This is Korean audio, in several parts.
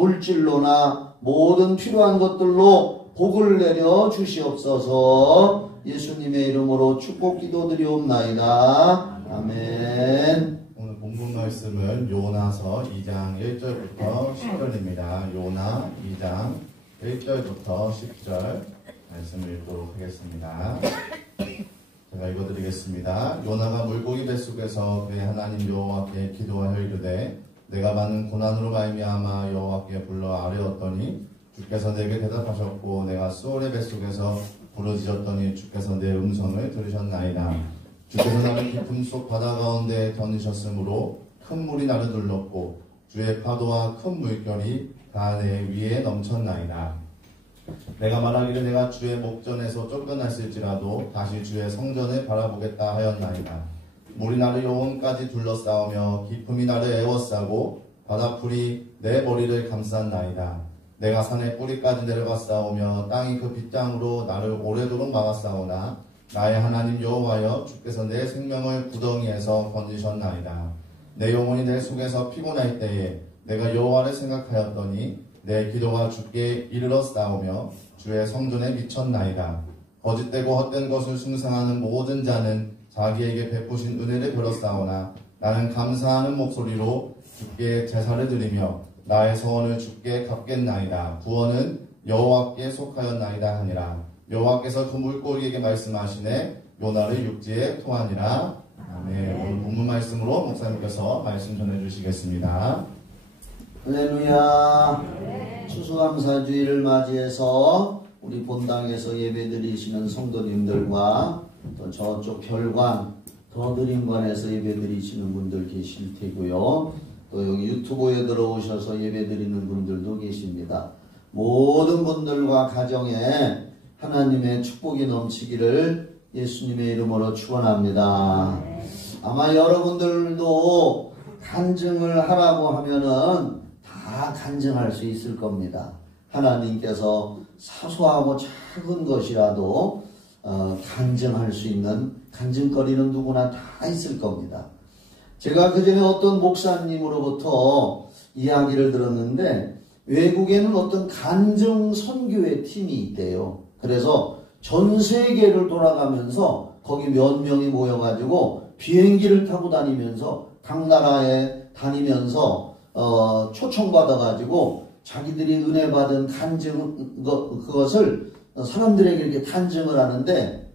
물질로나 모든 필요한 것들로 복을 내려 주시옵소서. 예수님의 이름으로 축복 기도드리옵나이다. 아멘. 오늘 본문 말씀은 요나서 2장 1절부터 10절입니다. 요나 2장 1절부터 10절 말씀을 읽도록 하겠습니다. 제가 읽어드리겠습니다. 요나가 물고기 뱃속에서 그의 하나님 여호와께 기도하여 이르되 내가 많은 고난으로 말미암아 여호와께 불러 아뢰었더니 주께서 내게 대답하셨고 내가 수월의 뱃속에서 부르짖었더니 주께서 내 음성을 들으셨나이다. 주께서 나를 깊음 속 바다 가운데 던지셨으므로 큰 물이 나를 둘렀고 주의 파도와 큰 물결이 다 내 위에 넘쳤나이다. 내가 말하기를 내가 주의 목전에서 쫓겨났을지라도 다시 주의 성전을 바라보겠다 하였나이다. 물이 나를 영혼까지 둘러싸우며 깊음이 나를 에워싸고 바다풀이 내 머리를 감쌌나이다. 내가 산의 뿌리까지 내려갔사오며 땅이 그 빗장으로 나를 오래도록 막았사오나 나의 하나님 여호와여 주께서 내 생명을 구덩이에서 건지셨나이다. 내 영혼이 내 속에서 피곤할 때에 내가 여호와를 생각하였더니 내 기도가 주께 이르러 싸우며 주의 성전에 미쳤나이다. 거짓되고 헛된 것을 숭상하는 모든 자는 자기에게 베푸신 은혜를 빌었사오나 나는 감사하는 목소리로 주께 제사를 드리며 나의 서원을 주께 갚겠나이다. 구원은 여호와께 속하였나이다 하니라. 여호와께서 그 물고기에게 말씀하시네 요나를 육지에 토하니라. 아멘. 오늘 본문 말씀으로 목사님께서 말씀 전해주시겠습니다. 할렐루야. 추수감사주의를 맞이해서 우리 본당에서 예배드리시는 성도님들과 또 저쪽 별관 더 드림관에서 예배드리시는 분들 계실 테고요. 또 여기 유튜브에 들어오셔서 예배드리는 분들도 계십니다. 모든 분들과 가정에 하나님의 축복이 넘치기를 예수님의 이름으로 축원합니다. 아마 여러분들도 간증을 하라고 하면은 다 간증할 수 있을 겁니다. 하나님께서 사소하고 작은 것이라도 간증할 수 있는 간증거리는 누구나 다 있을 겁니다. 제가 그전에 어떤 목사님으로부터 이야기를 들었는데 외국에는 어떤 간증 선교회 팀이 있대요. 그래서 전 세계를 돌아가면서 거기 몇 명이 모여가지고 비행기를 타고 다니면서 각 나라에 다니면서 초청받아가지고 자기들이 은혜 받은 간증 그것을 사람들에게 이렇게 간증을 하는데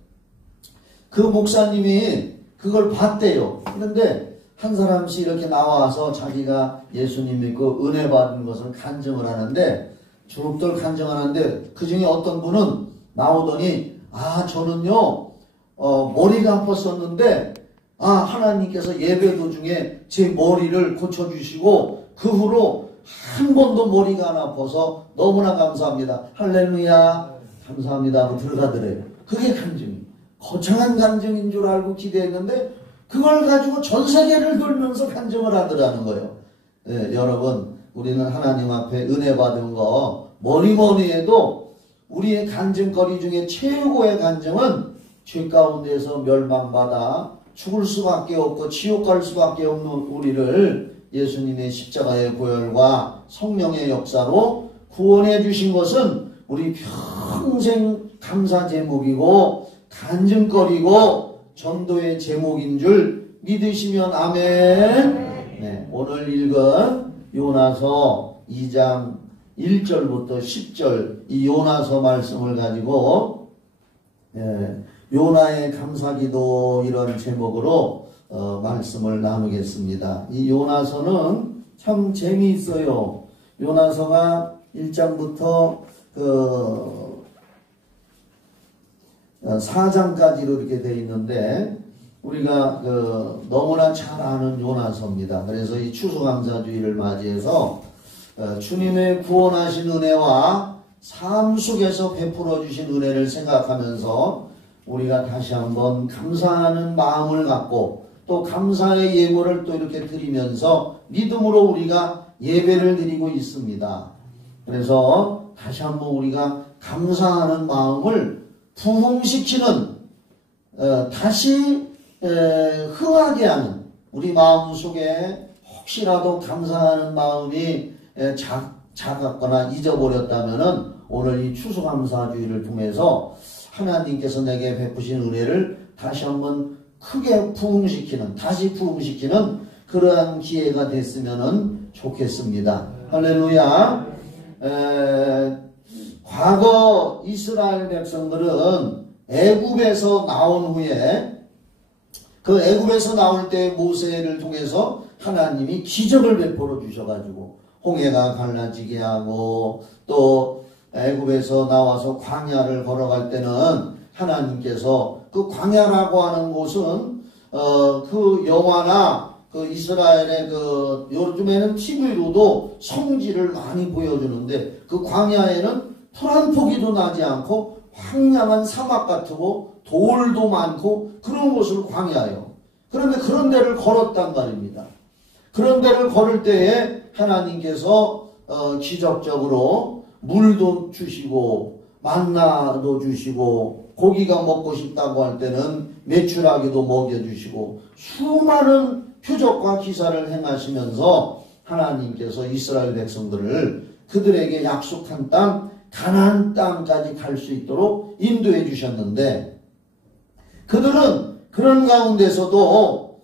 그 목사님이 그걸 봤대요. 그런데 한 사람씩 이렇게 나와서 자기가 예수님 믿고 은혜 받은 것을 간증을 하는데 주룩들 간증하는데 그 중에 어떤 분은 나오더니 저는요 머리가 아팠었는데 하나님께서 예배 도중에 제 머리를 고쳐주시고 그 후로 한 번도 머리가 안 아파서 너무나 감사합니다. 할렐루야 감사합니다 하고 들어가더래요. 그게 간증이 거창한 간증인 줄 알고 기대했는데 그걸 가지고 전 세계를 돌면서 간증을 하더라는 거예요. 네, 여러분 우리는 하나님 앞에 은혜 받은 거 뭐니 해도 우리의 간증거리 중에 최고의 간증은 죄 가운데서 멸망받아 죽을 수밖에 없고 지옥 갈 수밖에 없는 우리를 예수님의 십자가의 보혈과 성령의 역사로 구원해 주신 것은 우리 평생 감사 제목이고 간증거리고 전도의 제목인 줄 믿으시면 아멘. 네, 오늘 읽은 요나서 2장 1절부터 10절 이 요나서 말씀을 가지고 요나의 감사기도 이런 제목으로 말씀을 나누겠습니다. 이 요나서는 참 재미있어요. 요나서가 1장부터 4장까지로 이렇게 되어 있는데 우리가 너무나 잘 아는 요나서입니다. 그래서 이 추수감사주의를 맞이해서 주님의 구원하신 은혜와 삶 속에서 베풀어 주신 은혜를 생각하면서 우리가 다시 한번 감사하는 마음을 갖고 또 감사의 예물을 또 이렇게 드리면서 믿음으로 우리가 예배를 드리고 있습니다. 그래서 다시 한번 우리가 감사하는 마음을 부흥시키는 다시 흥하게 하는 우리 마음 속에 혹시라도 감사하는 마음이 작았거나 잊어버렸다면은 오늘 이 추수감사주의를 통해서 하나님께서 내게 베푸신 은혜를 다시 한번 크게 부흥시키는, 다시 부흥시키는 그러한 기회가 됐으면 좋겠습니다. 할렐루야. 과거 이스라엘 백성들은 애굽에서 나온 후에 그 애굽에서 나올 때 모세를 통해서 하나님이 기적을 베풀어 주셔가지고 홍해가 갈라지게 하고 또 애굽에서 나와서 광야를 걸어갈 때는 하나님께서 그 광야라고 하는 곳은 그 영화나 그 이스라엘의 그 요즘에는 TV로도 성지를 많이 보여주는데 그 광야에는 풀 한 포기도 나지 않고 황량한 사막 같고 돌도 많고 그런 곳을 광야예요. 그런데 그런 데를 걸었단 말입니다. 그런 데를 걸을 때에 하나님께서 기적적으로 물도 주시고 만나도 주시고 고기가 먹고 싶다고 할 때는 메추라기도 먹여주시고 수많은 표적과 기사를 행하시면서 하나님께서 이스라엘 백성들을 그들에게 약속한 땅 가나안 땅까지 갈 수 있도록 인도해 주셨는데 그들은 그런 가운데서도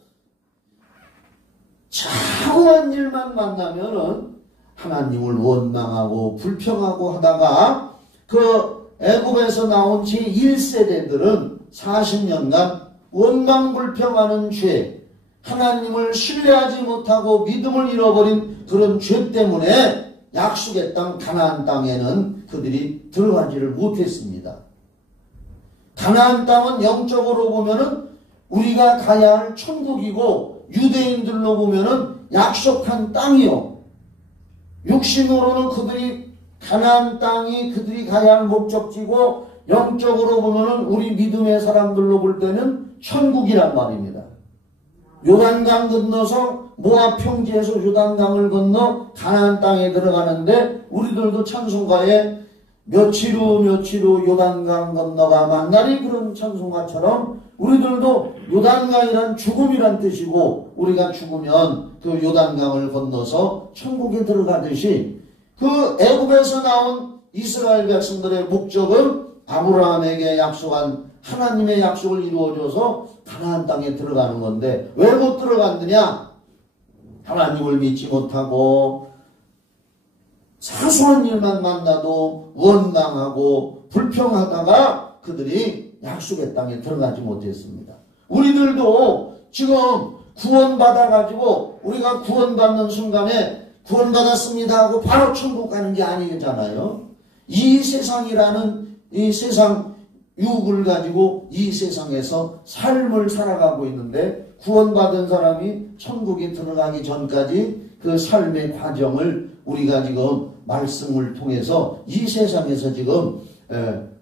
차후한 일만 만나면은 하나님을 원망하고 불평하고 하다가 그 애굽에서 나온 제1세대들은 40년간 원망 불평하는 죄, 하나님을 신뢰하지 못하고 믿음을 잃어버린 그런 죄 때문에 약속의 땅 가나안 땅에는 그들이 들어가지를 못했습니다. 가나안 땅은 영적으로 보면은 우리가 가야 할 천국이고 유대인들로 보면은 약속한 땅이요. 육신으로는 그들이 가나안 땅이 그들이 가야 할 목적지고 영적으로 보면은 우리 믿음의 사람들로 볼 때는 천국이란 말입니다. 요단강 건너서 모압 평지에서 요단강을 건너 가나안 땅에 들어가는데 우리들도 찬송가에 며칠 후 요단강 건너가 만나리 그런 찬송가처럼 우리들도 요단강이란 죽음이란 뜻이고 우리가 죽으면 그 요단강을 건너서 천국에 들어가듯이 그 애굽에서 나온 이스라엘 백성들의 목적은 아브라함에게 약속한 하나님의 약속을 이루어줘서 가나안 땅에 들어가는 건데 왜 못 들어갔느냐? 하나님을 믿지 못하고 사소한 일만 만나도 원망하고 불평하다가 그들이 약속의 땅에 들어가지 못했습니다. 우리들도 지금 구원받아가지고 우리가 구원받는 순간에 구원받았습니다 하고 바로 천국 가는 게 아니잖아요. 이 세상이라는 이 세상 육을 가지고 이 세상에서 삶을 살아가고 있는데 구원받은 사람이 천국에 들어가기 전까지 그 삶의 과정을 우리가 지금 말씀을 통해서 이 세상에서 지금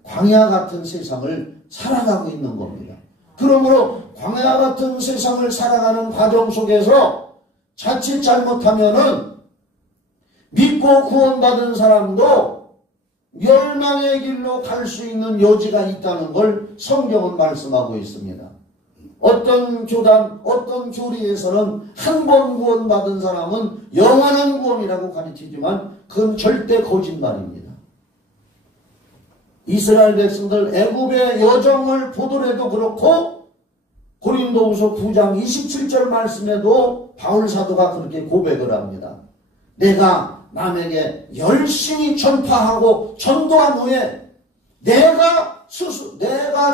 광야 같은 세상을 살아가고 있는 겁니다. 그러므로 광야 같은 세상을 살아가는 과정 속에서 자칫 잘못하면은 믿고 구원받은 사람도 멸망의 길로 갈 수 있는 여지가 있다는 걸 성경은 말씀하고 있습니다. 어떤 교단, 어떤 교리에서는 한 번 구원받은 사람은 영원한 구원이라고 가르치지만 그건 절대 거짓말입니다. 이스라엘 백성들 애굽의 여정을 보더라도 그렇고 고린도후서 9장 27절 말씀에도 바울 사도가 그렇게 고백을 합니다. 내가 남에게 열심히 전파하고 전도한 후에 내가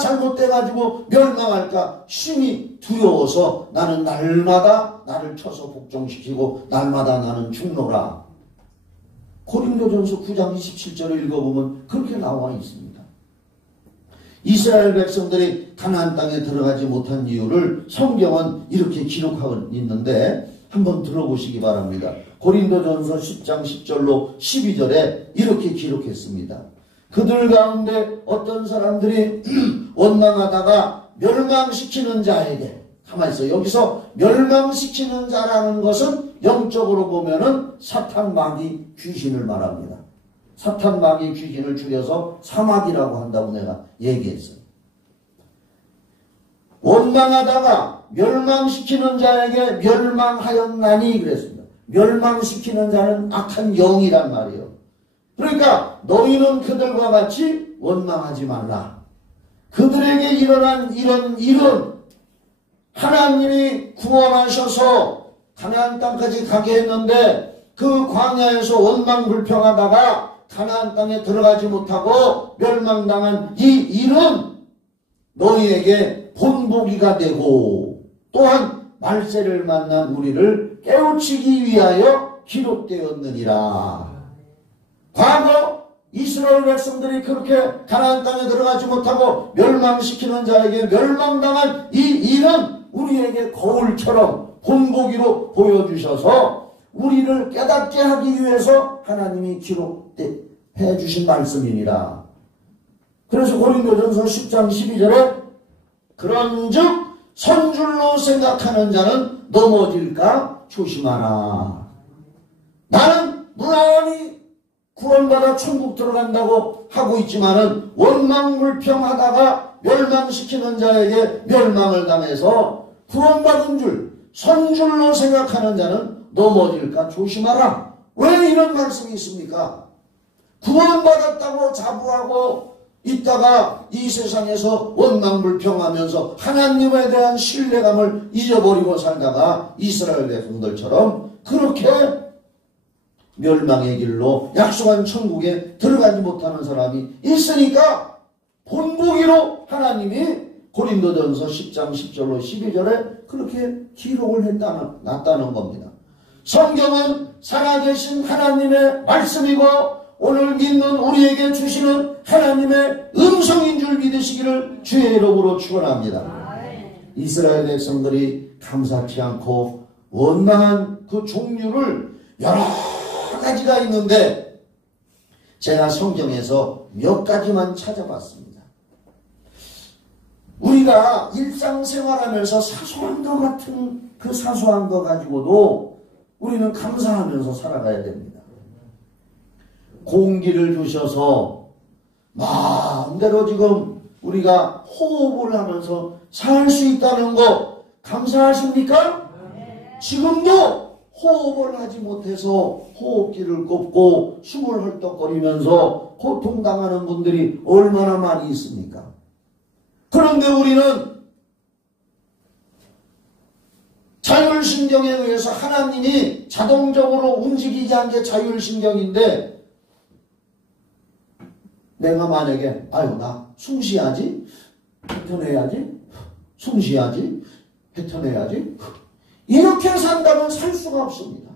잘못돼가지고 멸망할까 심히 두려워서 나는 날마다 나를 쳐서 복종시키고 날마다 나는 죽노라. 고린도전서 9장 27절을 읽어보면 그렇게 나와 있습니다. 이스라엘 백성들이 가나안 땅에 들어가지 못한 이유를 성경은 이렇게 기록하고 있는데 한번 들어보시기 바랍니다. 고린도전서 10장 10절로 12절에 이렇게 기록했습니다. 그들 가운데 어떤 사람들이 원망하다가 멸망시키는 자에게 가만히 있어요. 여기서 멸망시키는 자라는 것은 영적으로 보면은 사탄 마귀 귀신을 말합니다. 사탄 마귀 귀신을 줄여서 사마귀라고 한다고 내가 얘기했어요. 원망하다가 멸망시키는 자에게 멸망하였나니 그랬습니다. 멸망시키는 자는 악한 영이란 말이에요. 그러니까 너희는 그들과 같이 원망하지 말라. 그들에게 일어난 이런 일은 하나님이 구원하셔서 가나안 땅까지 가게 했는데 그 광야에서 원망불평하다가 가나안 땅에 들어가지 못하고 멸망당한 이 일은 너희에게 본보기가 되고 또한 말세를 만난 우리를 깨우치기 위하여 기록되었느니라. 과거 이스라엘 백성들이 그렇게 가나안 땅에 들어가지 못하고 멸망시키는 자에게 멸망당한 이 일은 우리에게 거울처럼 본보기로 보여주셔서 우리를 깨닫게 하기 위해서 하나님이 기록해 주신 말씀이니라. 그래서 고린도전서 10장 12절에 그런즉 선줄로 생각하는 자는 넘어질까 조심하라. 나는 무난히 구원받아 천국 들어간다고 하고 있지만은 원망불평하다가 멸망시키는 자에게 멸망을 당해서 구원받은 줄 선줄로 생각하는 자는 넘어질까 조심하라. 왜 이런 말씀이 있습니까? 구원받았다고 자부하고 있다가 이 세상에서 원망불평하면서 하나님에 대한 신뢰감을 잊어버리고 살다가 이스라엘 백성들처럼 그렇게 멸망의 길로 약속한 천국에 들어가지 못하는 사람이 있으니까 본보기로 하나님이 고린도전서 10장 10절로 12절에 그렇게 기록을 놨다는 겁니다. 성경은 살아계신 하나님의 말씀이고 오늘 믿는 우리에게 주시는 하나님의 음성인 줄 믿으시기를 주의 이름으로 축원합니다. 이스라엘 백성들이 감사치 않고 원망한 그 종류를 여러 가지가 있는데 제가 성경에서 몇 가지만 찾아봤습니다. 우리가 일상생활하면서 사소한 것 같은 그 사소한 거 가지고도 우리는 감사하면서 살아가야 됩니다. 공기를 주셔서 마음대로 지금 우리가 호흡을 하면서 살 수 있다는 거 감사하십니까? 지금도 호흡을 하지 못해서 호흡기를 꼽고 숨을 헐떡거리면서 고통당하는 분들이 얼마나 많이 있습니까? 그런데 우리는 자율신경에 의해서 하나님이 자동적으로 움직이게 한 게 자율신경인데 내가 만약에 아유 나 숨쉬어야지 뱉어내야지 숨쉬어야지 뱉어내야지 이렇게 산다면 살 수가 없습니다.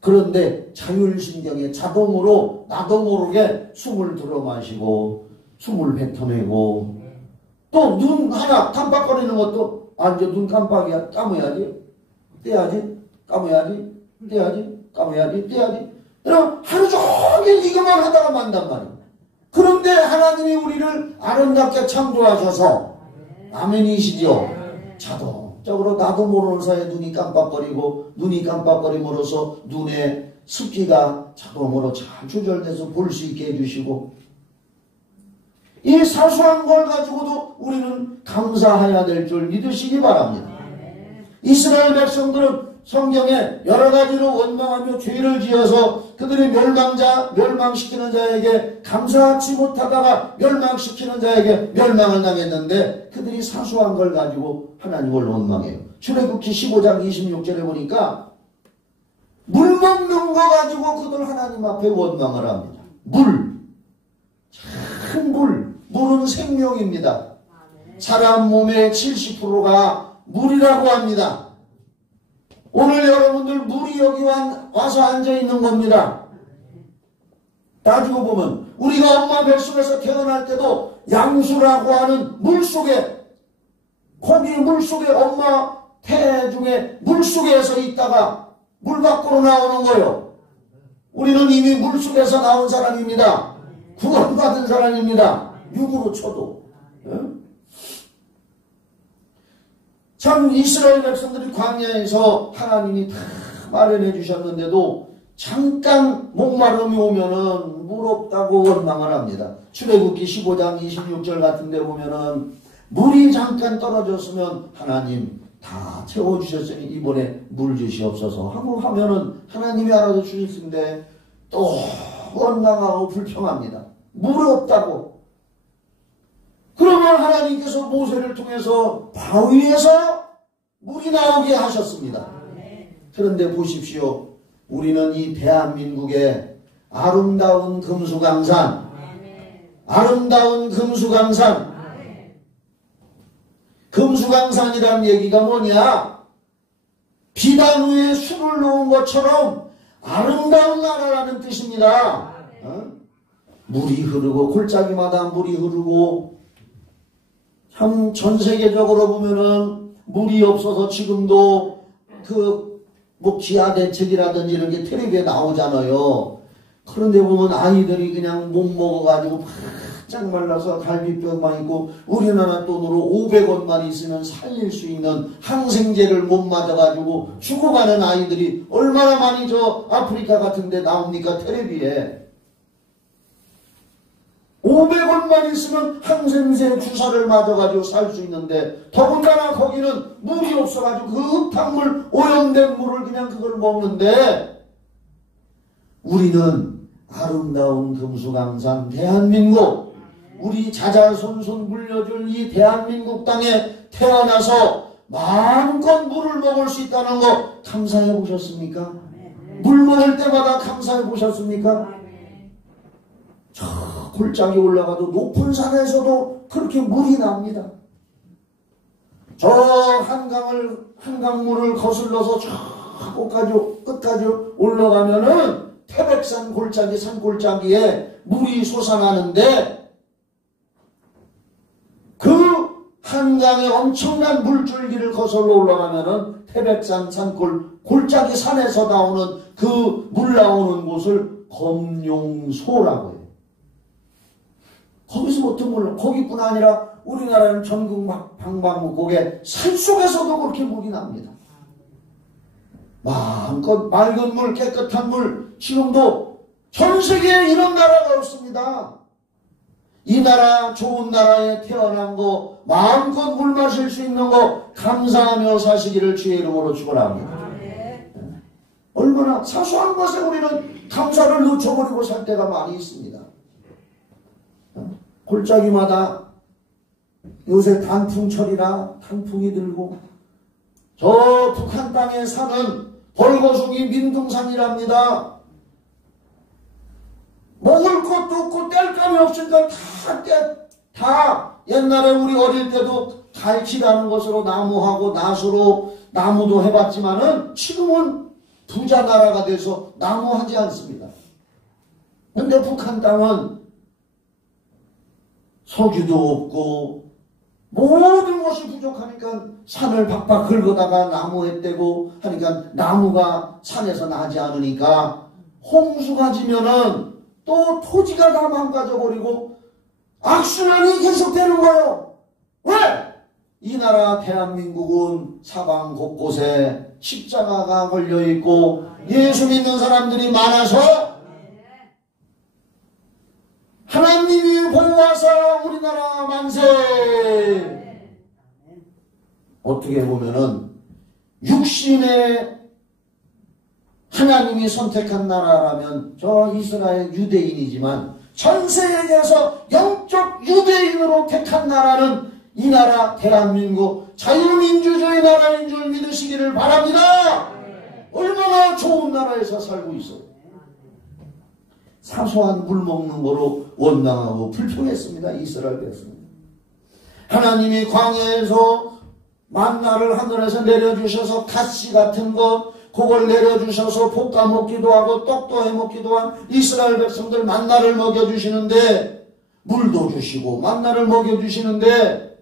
그런데 자율신경에 자동으로 나도 모르게 숨을 들어 마시고 숨을 뱉어내고 또 눈 하나 깜빡거리는 것도 이제 눈 깜빡이야 감아야지 떼야지 감아야지 떼야지 감아야지 떼야지 그럼 하루 종일 이것만 하다가 만단 말이에요. 그런데 하나님이 우리를 아름답게 창조하셔서 아멘이시죠. 자동적으로 나도 모르는 사이에 눈이 깜빡거리고 눈이 깜빡거림으로써 눈에 습기가 자동으로 잘 조절돼서 볼 수 있게 해주시고 이 사소한 걸 가지고도 우리는 감사해야 될 줄 믿으시기 바랍니다. 이스라엘 백성들은 성경에 여러 가지로 원망하며 죄를 지어서 그들이 멸망시키는 자에게 감사하지 못하다가 멸망시키는 자에게 멸망을 당했는데 그들이 사소한 걸 가지고 하나님을 원망해요. 출애굽기 15장 26절에 보니까 물 먹는 거 가지고 그들 하나님 앞에 원망을 합니다. 참 물은 생명입니다. 사람 몸의 70%가 물이라고 합니다. 오늘 여러분들 물이 여기 와서 앉아있는 겁니다. 따지고 보면 우리가 엄마 뱃속에서 태어날 때도 양수라고 하는 물속에 고기 물속에 엄마 태 중에 물속에서 있다가 물 밖으로 나오는 거예요. 우리는 이미 물속에서 나온 사람입니다. 구원받은 사람입니다. 육으로 쳐도. 참 이스라엘 백성들이 광야에서 하나님이 다 마련해 주셨는데도 잠깐 목마름이 오면은 물 없다고 원망을 합니다. 출애굽기 15장 26절 같은 데 보면은 물이 잠깐 떨어졌으면 하나님 다 채워주셨으니 이번에 물 주시옵소서 하고 하면은 하나님이 알아서 주실 텐데 또 원망하고 불평합니다. 물이 없다고. 그러면 하나님께서 모세를 통해서 바위에서 물이 나오게 하셨습니다. 그런데 보십시오. 우리는 이 대한민국의 아름다운 금수강산, 아름다운 금수강산, 금수강산이란 얘기가 뭐냐? 비단 위에 술을 놓은 것처럼 아름다운 나라라는 뜻입니다. 물이 흐르고 골짜기마다 물이 흐르고, 참 전 세계적으로 보면은 물이 없어서 지금도 뭐 기아 대책이라든지 이런 게 텔레비에 나오잖아요. 그런데 보면 아이들이 그냥 못 먹어가지고 바짝 말라서 갈비뼈만 있고, 우리나라 돈으로 500원만 있으면 살릴 수 있는 항생제를 못 맞아가지고 죽어가는 아이들이 얼마나 많이 저 아프리카 같은 데 나옵니까? 텔레비에 500원만 있으면 항생제 주사를 맞아가지고 살 수 있는데, 더군다나 거기는 물이 없어가지고 그 흙탕물, 오염된 물을 그냥 그걸 먹는데, 우리는 아름다운 금수강산 대한민국, 우리 자자손손 물려줄 이 대한민국 땅에 태어나서 마음껏 물을 먹을 수 있다는 거 감사해 보셨습니까? 물 먹을 때마다 감사해 보셨습니까? 저 골짜기 올라가도 높은 산에서도 그렇게 물이 납니다. 저 한강물을 거슬러서 저 끝까지 올라가면은 태백산 골짜기, 산골짜기에 물이 솟아나는데, 그 한강의 엄청난 물줄기를 거슬러 올라가면은 태백산 골짜기 산에서 나오는 그 물 나오는 곳을 검룡소라고 해요. 거기서부터 물론 거기뿐 아니라 우리나라는 전국 방방곡곡에 산속에서도 그렇게 물이 납니다. 마음껏 맑은 물, 깨끗한 물, 지금도 전 세계에 이런 나라가 없습니다. 이 나라, 좋은 나라에 태어난 거, 마음껏 물 마실 수 있는 거 감사하며 사시기를 주의 이름으로 축원합니다. 얼마나 사소한 것에 우리는 감사를 놓쳐버리고 살 때가 많이 있습니다. 골짜기마다 요새 단풍철이라 단풍이 들고, 저 북한 땅에 사는 벌거숭이 민둥산이랍니다. 먹을 것도 없고 뗄감이 없으니까 다 옛날에 우리 어릴 때도 갈치라는 것으로 나무하고 나수로 나무도 해봤지만은 지금은 부자 나라가 돼서 나무 하지 않습니다. 근데 북한 땅은 석유도 없고 모든 것이 부족하니까 산을 박박 긁어다가 나무에 떼고 하니까 나무가 산에서 나지 않으니까 홍수가 지면은 또 토지가 다 망가져 버리고 악순환이 계속되는 거예요. 왜? 이 나라 대한민국은 사방 곳곳에 십자가가 걸려있고 예수 믿는 사람들이 많아서 하나님이 보호하사 우리나라 만세. 어떻게 보면은 육신의 하나님이 선택한 나라라면 저 이스라엘 유대인이지만 전 세계에서 영적 유대인으로 택한 나라는 이 나라 대한민국 자유민주주의 나라인 줄 믿으시기를 바랍니다. 얼마나 좋은 나라에서 살고 있어요. 사소한 물 먹는 거로 원망하고 불평했습니다. 이스라엘 백성. 하나님이 광야에서 만나를 하늘에서 내려주셔서 갓씨 같은 것 그걸 내려주셔서 볶아 먹기도 하고 떡도 해 먹기도 한 이스라엘 백성들 만나를 먹여주시는데, 물도 주시고 만나를 먹여주시는데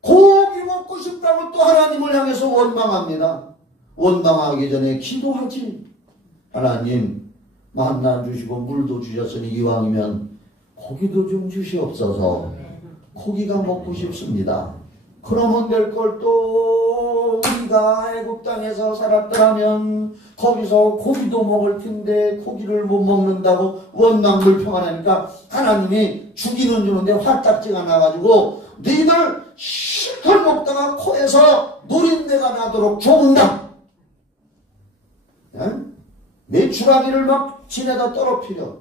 고기 먹고 싶다고 또 하나님을 향해서 원망합니다. 원망하기 전에 기도하지. 하나님 만나 주시고 물도 주셨으니 이왕이면 고기도 좀 주시옵소서. 고기가 먹고 싶습니다. 그러면 될 걸 또 우리가 애굽 땅에서 살았더라면 거기서 고기도 먹을 텐데 고기를 못 먹는다고 원망불평하니까 하나님이 주기는 주는데 화딱지가 나가지고 너희들 실컷 먹다가 코에서 노린내가 나도록 죽는다. 메추라기를 막 지내다 떨어뜨려.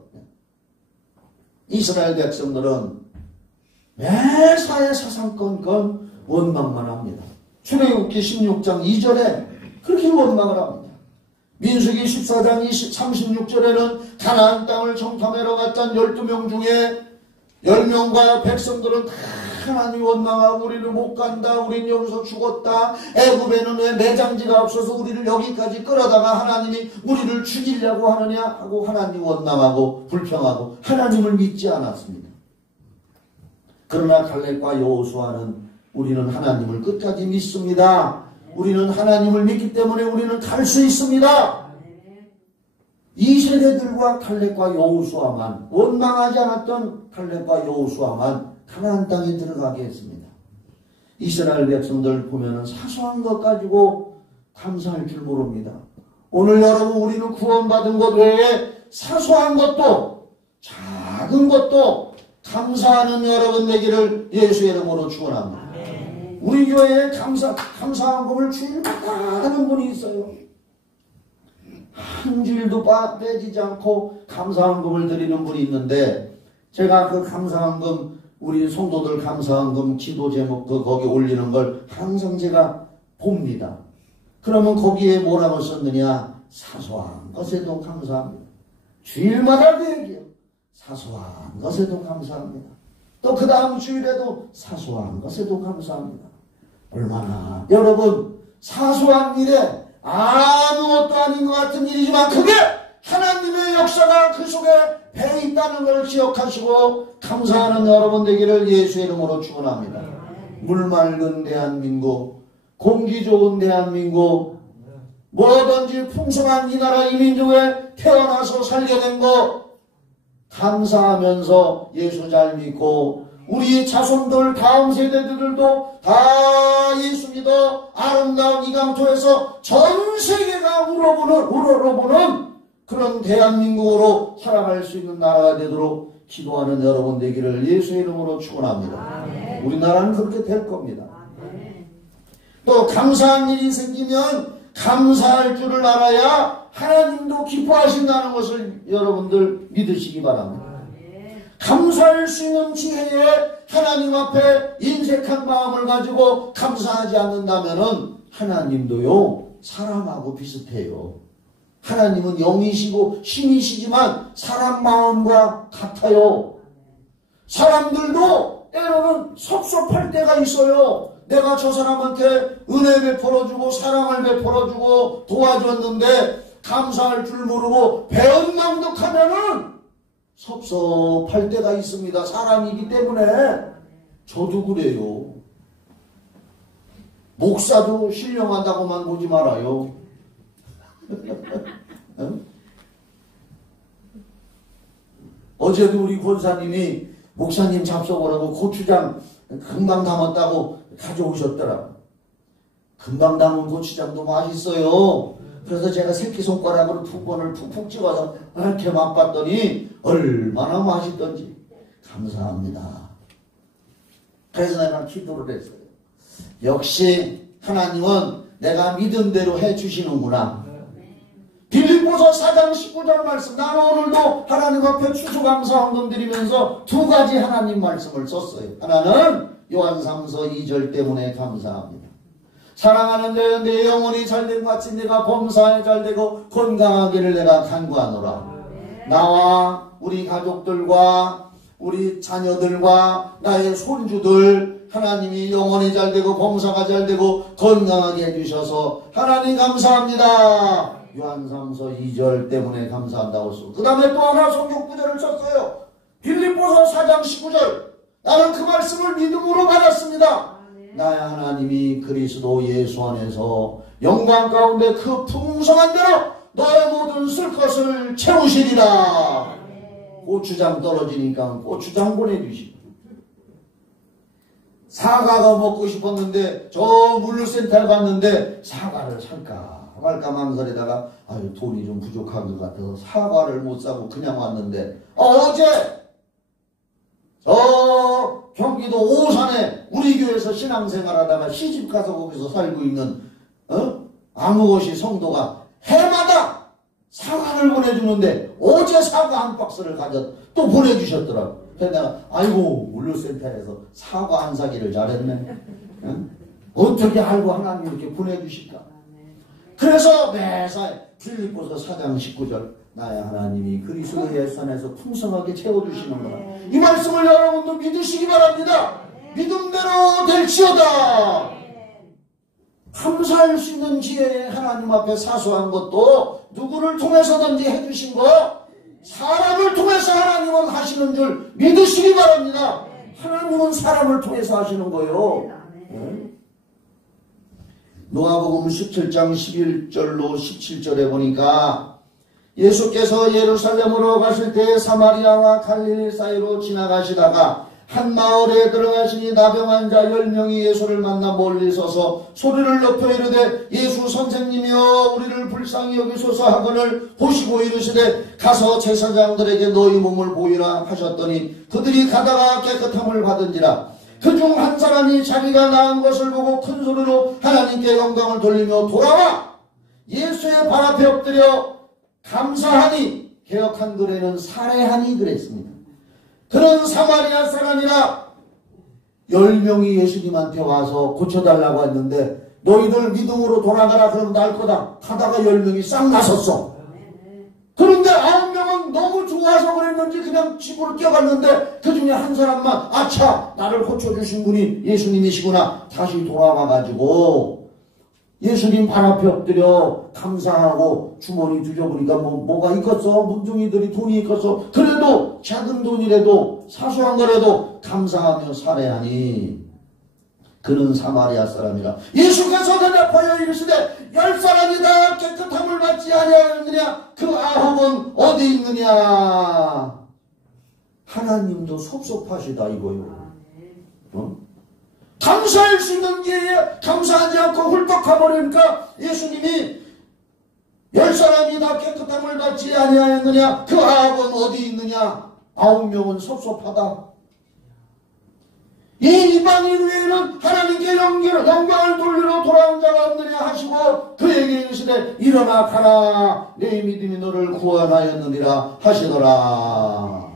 이스라엘 백성들은 매사에 사상건건 원망만 합니다. 출애굽기 16장 2절에 그렇게 원망을 합니다. 민수기 14장 36절에는 가나안 땅을 정탐하러 갔던 12명 중에 10명과 백성들은 다 하나님 원망하고 우리를 못 간다. 우린 여기서 죽었다. 애굽에는 왜 매장지가 없어서 우리를 여기까지 끌어다가 하나님이 우리를 죽이려고 하느냐 하고 하나님 원망하고 불평하고 하나님을 믿지 않았습니다. 그러나 갈렙과 여호수아는 우리는 하나님을 끝까지 믿습니다. 우리는 하나님을 믿기 때문에 우리는 갈 수 있습니다. 이 세대들과 갈렙과 여호수아만, 원망하지 않았던 갈렙과 여호수아만 가나안 땅에 들어가게 했습니다. 이스라엘 백성들 보면은 사소한 것 가지고 감사할 줄 모릅니다. 오늘 여러분 우리는 구원받은 것 외에 사소한 것도 작은 것도 감사하는 여러분 되기를 예수의 이름으로 축원합니다. 우리 교회에 감사함을 주일마다 하는 분이 있어요. 한 주일도 빼지지 않고 감사함금을 드리는 분이 있는데, 제가 그 감사함금, 우리 성도들 감사함금 기도 제목 거기 올리는 걸 항상 제가 봅니다. 그러면 거기에 뭐라고 썼느냐? 사소한 것에도 감사합니다. 주일마다 그 얘기예요. 사소한 것에도 감사합니다. 또 그 다음 주일에도 사소한 것에도 감사합니다. 얼마나 여러분 사소한 일에 아무것도 아닌 것 같은 일이지만 그게 하나님의 역사가 그 속에 배 있다는 걸 기억하시고 감사하는 여러분 되기를 예수의 이름으로 축원합니다. 물 맑은 대한민국, 공기 좋은 대한민국, 뭐든지 풍성한 이 나라 이 민족에 태어나서 살게 된 거 감사하면서 예수 잘 믿고 우리 자손들 다음 세대들도 다 예수 믿어 아름다운 이 강토에서 전 세계가 우러러보는 그런 대한민국으로 살아갈 수 있는 나라가 되도록 기도하는 여러분 되기를 예수의 이름으로 축원합니다. 우리나라는 그렇게 될 겁니다. 또 감사한 일이 생기면 감사할 줄을 알아야 하나님도 기뻐하신다는 것을 여러분들 믿으시기 바랍니다. 감사할 수 있는 지혜에 하나님 앞에 인색한 마음을 가지고 감사하지 않는다면 하나님도요 사람하고 비슷해요. 하나님은 영이시고 신이시지만 사람 마음과 같아요. 사람들도 때로는 섭섭할 때가 있어요. 내가 저 사람한테 은혜 베풀어주고 사랑을 베풀어주고 도와줬는데 감사할 줄 모르고 배은망덕하면은 섭섭할 때가 있습니다. 사람이기 때문에. 저도 그래요. 목사도 신령하다고만 보지 말아요. 어제도 우리 권사님이 목사님 잡숴보라고 고추장 금방 담았다고 가져오셨더라. 금방 담은 고추장도 맛있어요. 그래서 제가 새끼손가락으로 2번을 푹푹 찍어서 이렇게 맛봤더니 얼마나 맛있던지. 감사합니다. 그래서 내가 기도를 했어요. 역시 하나님은 내가 믿은 대로 해주시는구나. 빌립보서 4장 19절 말씀, 나는 오늘도 하나님 앞에 추수감사헌금 드리면서 2가지 하나님 말씀을 썼어요. 하나는 요한삼서 2절 때문에 감사합니다. 사랑하는 내 영혼이 잘된 것 같이 내가 범사에 잘되고 건강하기를 내가 간구하노라. 나와 우리 가족들과 우리 자녀들과 나의 손주들 하나님이 영혼이 잘되고 범사가 잘되고 건강하게 해주셔서 하나님 감사합니다. 요한삼서 2절 때문에 감사한다고 써. 그 다음에 또 하나 성경 구절을 썼어요. 빌립보서 4장 19절. 나는 그 말씀을 믿음으로 받았습니다. 나의 하나님이 그리스도 예수 안에서 영광 가운데 그 풍성한 대로 너의 모든 쓸 것을 채우시리라. 고추장 떨어지니까 고추장 보내주시고, 사과가 먹고 싶었는데 저 물류센터에 갔는데 사과를 살까 말까 망설이다가 아유 돈이 좀 부족한 것 같아서 사과를 못 사고 그냥 왔는데 어제 저 경기도 오산에 우리 교회에서 신앙생활하다가 시집가서 거기서 살고 있는 아무것이 성도가 해마다 사과를 보내주는데 어제 사과 한 박스를 또 보내주셨더라고. 그래서 내가 아이고 물류센터에서 사과 안 사기를 잘했네. 어떻게 알고 하나님 이렇게 보내주실까. 그래서 매사에 빌립보서 4장 19절 나의 하나님이 그리스도 예수 안에서 풍성하게 채워주시는구나. 이 말씀을 여러분도 믿으시기 바랍니다. 믿음대로 될지어다. 감사할 수 있는 지혜에 하나님 앞에 사소한 것도 누구를 통해서든지 해주신 거 사람을 통해서 하나님은 하시는 줄 믿으시기 바랍니다. 하나님은 사람을 통해서 하시는 거예요. 누가복음 17장 11절로 17절에 보니까 예수께서 예루살렘으로 가실 때 사마리아와 갈릴리 사이로 지나가시다가 한 마을에 들어가시니 나병한 자 10명이 예수를 만나 멀리 서서 소리를 높여 이르되 예수 선생님이여 우리를 불쌍히 여기소서 하거늘 보시고 이르시되 가서 제사장들에게 너희 몸을 보이라 하셨더니 그들이 가다가 깨끗함을 받은지라. 그중 한 사람이 자기가 나은 것을 보고 큰 소리로 하나님께 영광을 돌리며 돌아와 예수의 발 앞에 엎드려 감사하니 개역 한글에는 살해하니 그랬습니다. 그는 사마리아 사람이라 10명이 예수님한테 와서 고쳐달라고 했는데 너희들 믿음으로 돌아가라 그러면 날 거다. 가다가 10명이 싹 나섰어. 그런데 9명은 너무 좋아서 그랬는지 그냥 집으로 뛰어갔는데 그 중에 한 사람만 아차 나를 고쳐주신 분이 예수님이시구나. 다시 돌아와가지고 예수님 발 앞에 엎드려 감사하고 주머니 뒤져보니까 뭐가 있겠어? 문둥이들이 돈이 있겠어? 그래도 작은 돈이라도 사소한 거라도 감사하며 살해하니 그는 사마리아 사람이라. 예수께서 대답하여 이르시되 10사람이 다 깨끗함을 받지 아니하였느냐? 그 9은 어디 있느냐? 하나님도 섭섭하시다 이거요. 감사할 수 있는 기회에 감사하지 않고 훌떡 가버리니까 예수님이 10사람이 다 깨끗함을 받지 아니하였느냐? 그 9은 어디 있느냐? 9명은 섭섭하다. 이 이방인 외에는 하나님께 영광을 돌리러 돌아온 자가 없느냐 하시고 그에게 이르시되 일어나 가라 내 믿음이 너를 구원하였느니라 하시더라.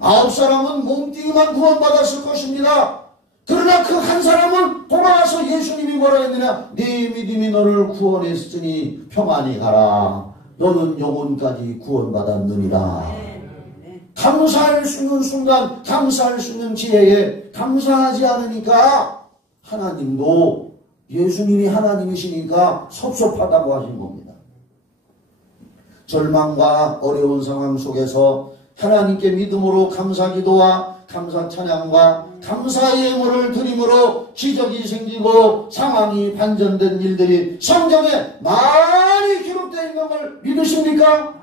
9사람은 몸뚱이만 구원받았을 것입니다. 그러나 그 한 사람은 돌아와서 예수님이 뭐라 했느냐? 네 믿음이 너를 구원했으니 평안히 가라. 너는 영혼까지 구원받았느니라. 감사할 수 있는 순간, 감사할 수 있는 지혜에 감사하지 않으니까 하나님도 예수님이 하나님이시니까 섭섭하다고 하신 겁니다. 절망과 어려운 상황 속에서 하나님께 믿음으로 감사 기도와 감사 찬양과 감사의 예물을 드림으로 기적이 생기고 상황이 반전된 일들이 성경에 많이 기록되어 있는 걸 믿으십니까?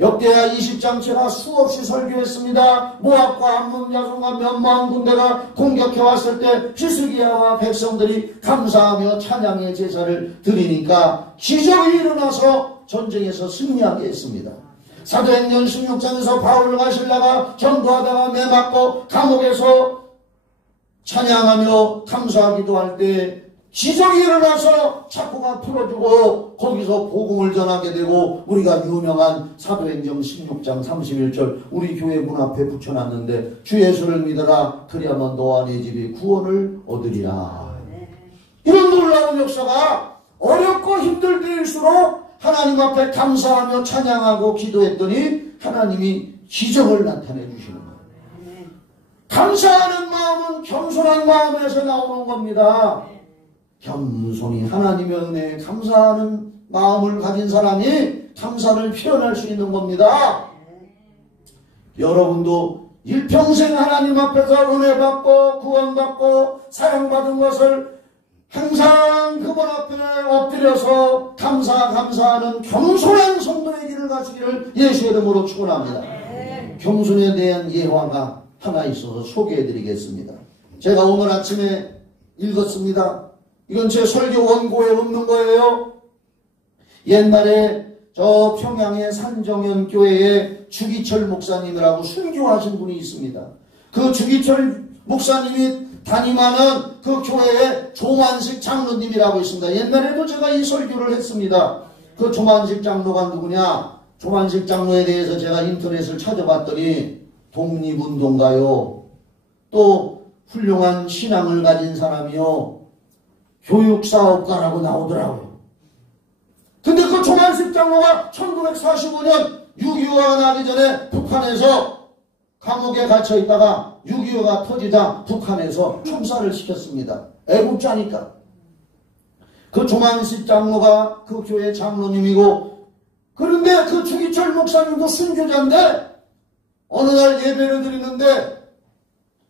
역대하 20장 제가 수없이 설교했습니다. 모압과 암몬 자손과 몇만 군대가 공격해 왔을 때 히스기야와 백성들이 감사하며 찬양의 제사를 드리니까 기적이 일어나서 전쟁에서 승리하게 했습니다. 사도행전 16장에서 바울과 실라가 전도하다가 매맞고 감옥에서 찬양하며 감사하기도 할 때 기적이 일어나서 착고가 풀어주고 거기서 복음을 전하게 되고 우리가 유명한 사도행전 16장 31절 우리 교회 문 앞에 붙여놨는데 주 예수를 믿어라 그리하면 너와 네 집이 구원을 얻으리라. 이런 놀라운 역사가 어렵고 힘들 때일수록 하나님 앞에 감사하며 찬양하고 기도했더니 하나님이 기적을 나타내 주시는 거예요. 감사하는 마음은 겸손한 마음에서 나오는 겁니다. 겸손히 하나님의 은혜에 감사하는 마음을 가진 사람이 감사를 표현할 수 있는 겁니다. 여러분도 일평생 하나님 앞에서 은혜 받고 구원받고 사랑받은 것을 항상 그분 앞에 엎드려서 감사하는 겸손한 성도의 길을 가시기를 예수의 이름으로 축원합니다. 겸손에 대한 예화가 하나 있어서 소개해드리겠습니다. 제가 오늘 아침에 읽었습니다. 이건 제 설교 원고에 없는 거예요. 옛날에 저 평양의 산정현 교회에 주기철 목사님이라고 순교하신 분이 있습니다. 그 주기철 목사님이 담임하는 그 교회의 조만식 장로님이라고 있습니다. 옛날에도 제가 이 설교를 했습니다. 그 조만식 장로가 누구냐? 조만식 장로에 대해서 제가 인터넷을 찾아봤더니 독립운동가요, 또 훌륭한 신앙을 가진 사람이요, 교육사업가라고 나오더라고요. 근데 그 조만식 장로가 1945년 6.25가 나기 전에 북한에서 감옥에 갇혀 있다가 6.25가 터지자 북한에서 총살을 시켰습니다. 애국자니까. 그 조만식 장로가 그 교회 장로님이고, 그런데 그 주기철 목사님도 순교자인데 어느 날 예배를 드리는데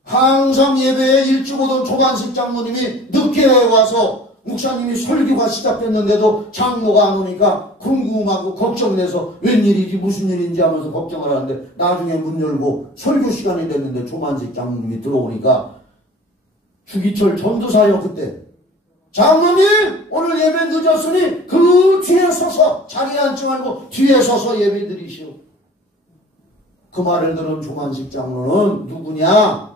항상 예배에 일찍 오던 조만식 장로님이 늦게 와서 목사님이 설교가 시작됐는데도 장로가 안 오니까 궁금하고 걱정돼서 웬일이지 무슨 일인지 하면서 걱정을 하는데, 나중에 문 열고 설교 시간이 됐는데 조만식 장로님이 들어오니까, 주기철 전도사요 그때, 장로님 오늘 예배 늦었으니 그 뒤에 서서, 자리에 앉지 말고 뒤에 서서 예배 드리시오. 그 말을 들은 조만식 장로는 누구냐?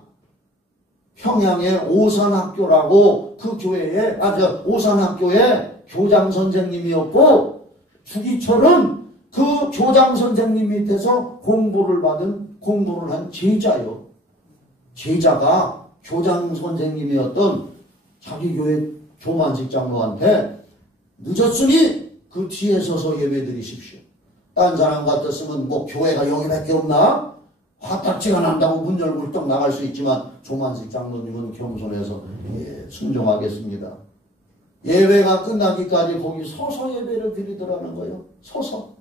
평양의 오산학교라고 그 교회에, 오산학교의 교장 선생님이었고, 주기철은 그 교장 선생님 밑에서 공부를 한 제자요. 제자가 교장 선생님이었던 자기 교회 조만식 장로한테 늦었으니 그 뒤에 서서 예배 드리십시오. 딴 사람 같았으면 뭐 교회가 여기밖에 없나? 화딱지가 난다고 문 열고 훌떡 나갈 수 있지만 조만식 장로님은 겸손해서 순종하겠습니다. 예배가 끝나기까지 거기 서서 예배를 드리더라는 거예요. 서서.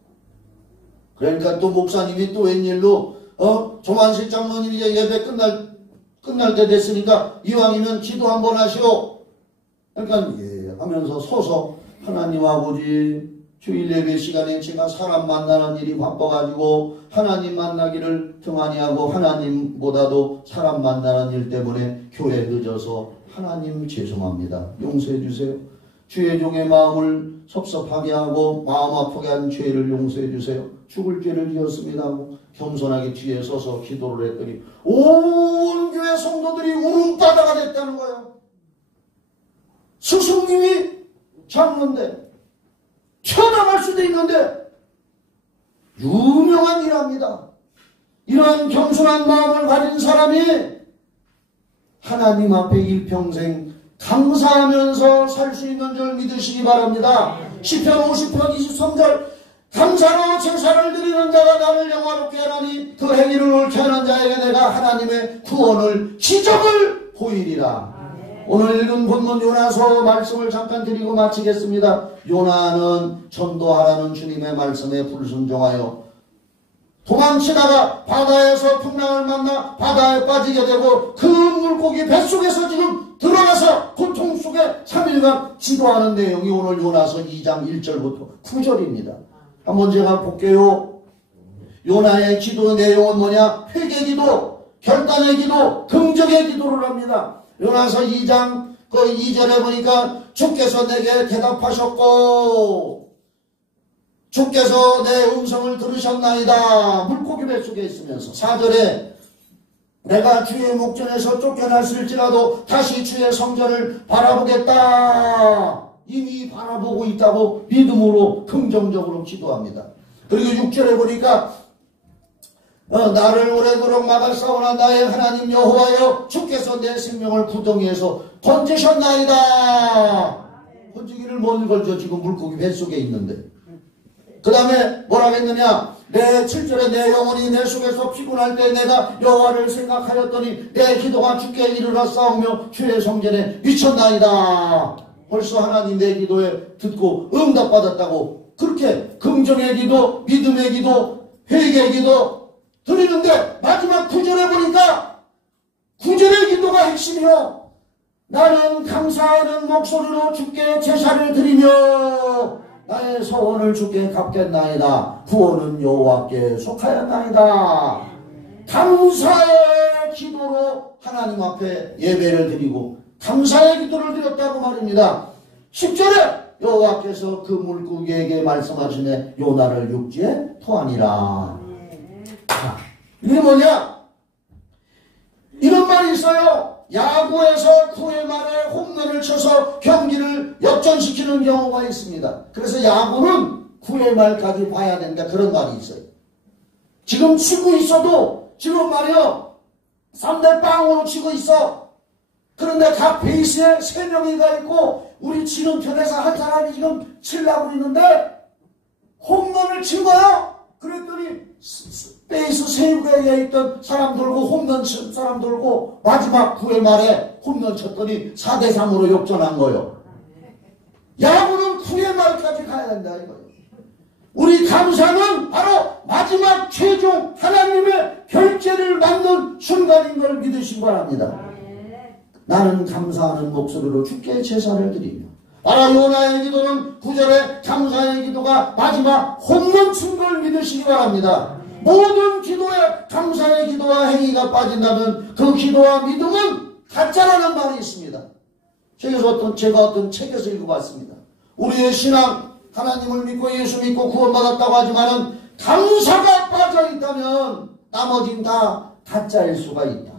그러니까 또 목사님이 또 웬일로 조만식 장로님이 이제 예배 끝날 때 됐으니까 이왕이면 기도 한번 하시오. 그러니까 하면서 서서, 하나님 아버지, 주일 예배 시간에 제가 사람 만나는 일이 바빠가지고 하나님 만나기를 등한히 하고 하나님보다도 사람 만나는 일 때문에 교회 늦어서 하나님 죄송합니다. 용서해 주세요. 주의 종의 마음을 섭섭하게 하고 마음 아프게 한 죄를 용서해 주세요. 죽을 죄를 지었습니다 하고 겸손하게 뒤에 서서 기도를 했더니 온 교회 성도들이 울음바다가 됐다는 거예요. 스승님이 장로인데 튀어나갈 수도 있는데 유명한 일합니다. 이런 겸손한 마음을 가진 사람이 하나님 앞에 일평생 감사하면서 살 수 있는 줄 믿으시기 바랍니다. 시편 50편 23절, 감사로 제사를 드리는 자가 나를 영화롭게 하나니 그 행위를 옳게 하는 자에게 내가 하나님의 구원을 기적을 보이리라. 오늘 읽은 본문 요나서 말씀을 잠깐 드리고 마치겠습니다. 요나는 전도하라는 주님의 말씀에 불순종하여 도망치다가 바다에서 풍랑을 만나 바다에 빠지게 되고 그 물고기 뱃속에서 지금 들어가서 고통 속에 3일간 기도하는 내용이 오늘 요나서 2장 1절부터 9절입니다. 한번 제가 볼게요. 요나의 기도 내용은 뭐냐? 회개기도, 결단의 기도, 긍정의 기도를 합니다. 요나서 2장 그 2절에 보니까 주께서 내게 대답하셨고 주께서 내 음성을 들으셨나이다. 물고기 뱃속에 있으면서 4절에 내가 주의 목전에서 쫓겨났을지라도 다시 주의 성전을 바라보겠다. 이미 바라보고 있다고 믿음으로 긍정적으로 기도합니다. 그리고 6절에 보니까 나를 오래도록 막았사오나 나의 하나님 여호와여 주께서 내 생명을 구덩이에서 건지셨나이다. 건지기를 뭘 걸죠? 지금 물고기 뱃속에 있는데. 그 다음에 뭐라고 했느냐? 내 7절에 내 영혼이 내 속에서 피곤할 때 내가 여호와를 생각하였더니 내 기도가 주께 이르렀사오며 주의 성전에 미쳤나이다. 벌써 하나님 내 기도에 듣고 응답받았다고 그렇게 긍정의 기도, 믿음의 기도, 회개의 기도 드리는데 마지막 9절에 보니까 9절의 기도가 핵심이요. 나는 감사하는 목소리로 주께 제사를 드리며 나의 소원을 주께 갚겠나이다. 구원은 여호와께 속하였나이다. 감사의 기도로 하나님 앞에 예배를 드리고 감사의 기도를 드렸다고 말입니다. 10절에 여호와께서 그 물고기에게 말씀하시네 요나를 육지에 토하니라. 이게 뭐냐? 이런 말이 있어요. 야구에서 9회 말에 홈런을 쳐서 경기를 역전시키는 경우가 있습니다. 그래서 야구는 9회 말까지 봐야 된다, 그런 말이 있어요. 지금 치고 있어도 지금 말이요 3대 빵으로 치고 있어. 그런데 각 베이스에 3명이 가 있고 우리 치는 편에서 한 사람이 지금 치려고 있는데 홈런을 친 거야. 그랬더니 베이스 3개에 있던 사람 돌고 홈런 친 사람 돌고 마지막 9회 말에 홈런 쳤더니 4대3으로 역전한 거예요. 야구는 9회 말까지 가야 된다 이거예요. 우리 감사는 바로 마지막 최종 하나님의 결제를 받는 순간인 걸 믿으시기 바랍니다. 나는 감사하는 목소리로 주께 제사를 드리며, 바로 요나의 기도는 9절에 감사의 기도가 마지막 홈런 친 걸 믿으시기 바랍니다. 모든 기도에 감사의 기도와 행위가 빠진다면 그 기도와 믿음은 가짜라는 말이 있습니다. 제가 어떤 책에서 읽어봤습니다. 우리의 신앙, 하나님을 믿고 예수 믿고 구원받았다고 하지만은 감사가 빠져있다면 나머진 다 가짜일 수가 있다.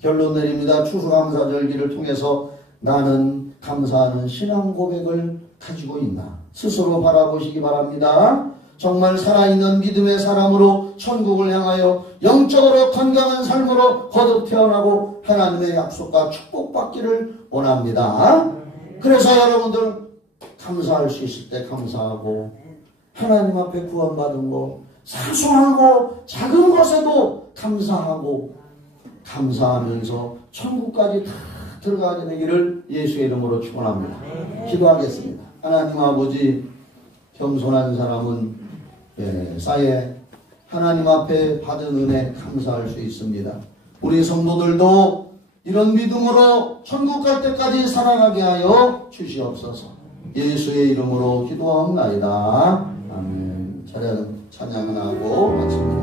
결론 내립니다. 추수감사절기를 통해서 나는 감사하는 신앙 고백을 가지고 있나 스스로 바라보시기 바랍니다. 정말 살아있는 믿음의 사람으로 천국을 향하여 영적으로 건강한 삶으로 거듭 태어나고 하나님의 약속과 축복받기를 원합니다. 그래서 여러분들 감사할 수 있을 때 감사하고, 하나님 앞에 구원받은 거 사소하고 작은 것에도 감사하고, 감사하면서 천국까지 다 들어가게 되기를 예수의 이름으로 축원합니다. 기도하겠습니다. 하나님 아버지, 겸손한 사람은 쌓여 하나님 앞에 받은 은혜 감사할 수 있습니다. 우리 성도들도 이런 믿음으로 천국 갈 때까지 살아가게 하여 주시옵소서. 예수의 이름으로 기도하옵나이다. 아멘. 찬양을 하고 마칩니다.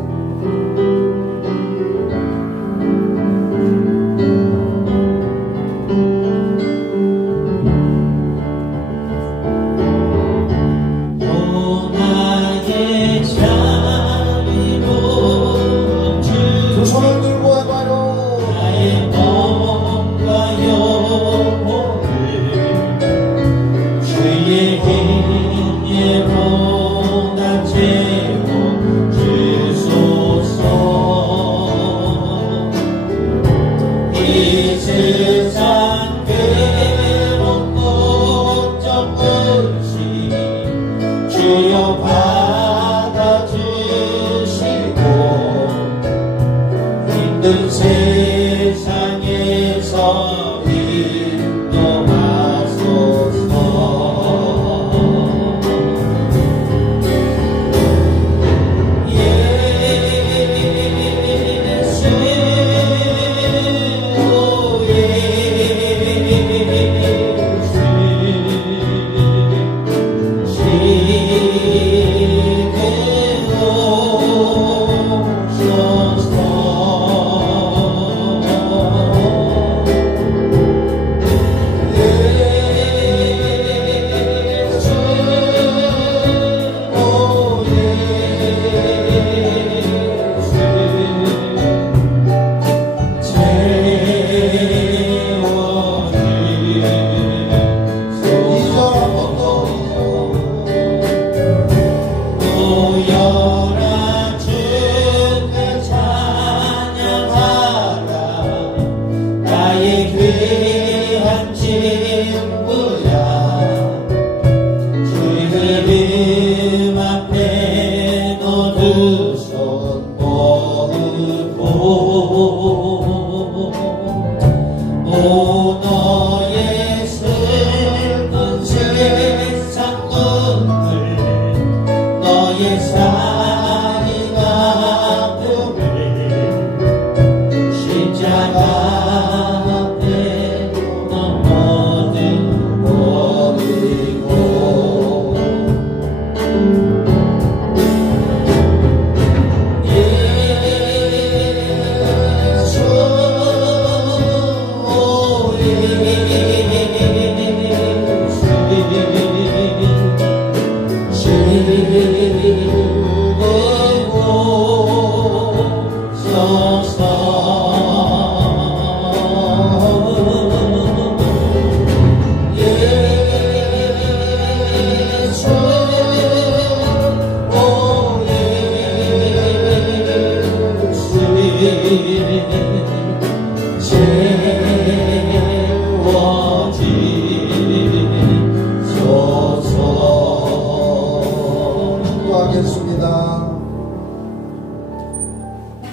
주의 힘에 보다 채워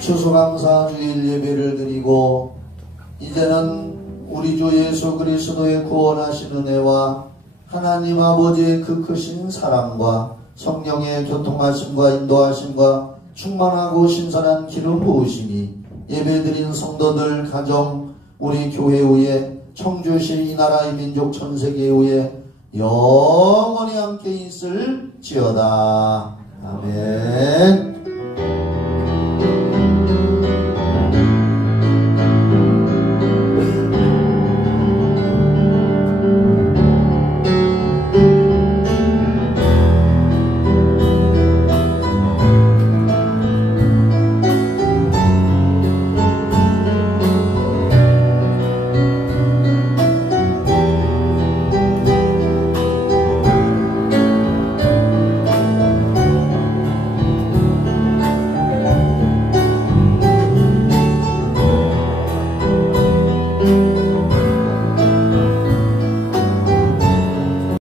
추수감사주일 예배를 드리고 이제는 우리 주 예수 그리스도의 구원하신 은혜와 하나님 아버지의 그 크신 사랑과 성령의 교통하심과 인도하심과 충만하고 신선한 기름 부으심이 예배드린 성도들 가정 우리 교회 위에 청주시 이 나라 이 민족 전 세계 위에 영원히 함께 있을지어다. 아멘.